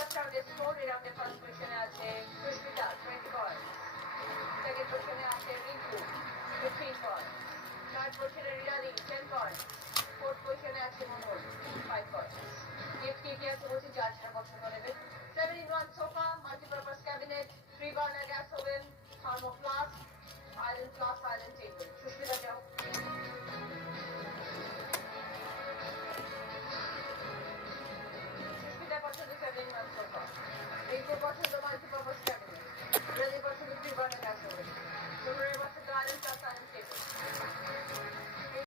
first round is scored. এই রাউন্ডে first পজিশনে আছে সুস্মিতা 20 পয়েন্ট, সেকেন্ড পজিশনে আছে রিঙ্কু 15 পয়েন্ট, থার্ড পজিশনে রিরাদি 10 পয়েন্ট, ফোর্থ পজিশনে আছে মনোর 5 পয়েন্ট। গিফট কি আছে বলছি যার যেটা পছন্দ নেবে। 7-in-1 sofa, multipurpose cabinet, 3 burner gas oven, thermo flask, iron flask, iron table. Susmita যাও। সুস্মিতার পছন্দ 7-in-1 সোফা, রিঙ্কুর পছন্দ মাল্টিপারপাস ক্যাবিনেট, রিরাদির পছন্দ 3 বার্নার গ্যাস ওভেন, মনোরের পছন্দ আয়রন ফ্লাস্ক, আয়রন টেবিল।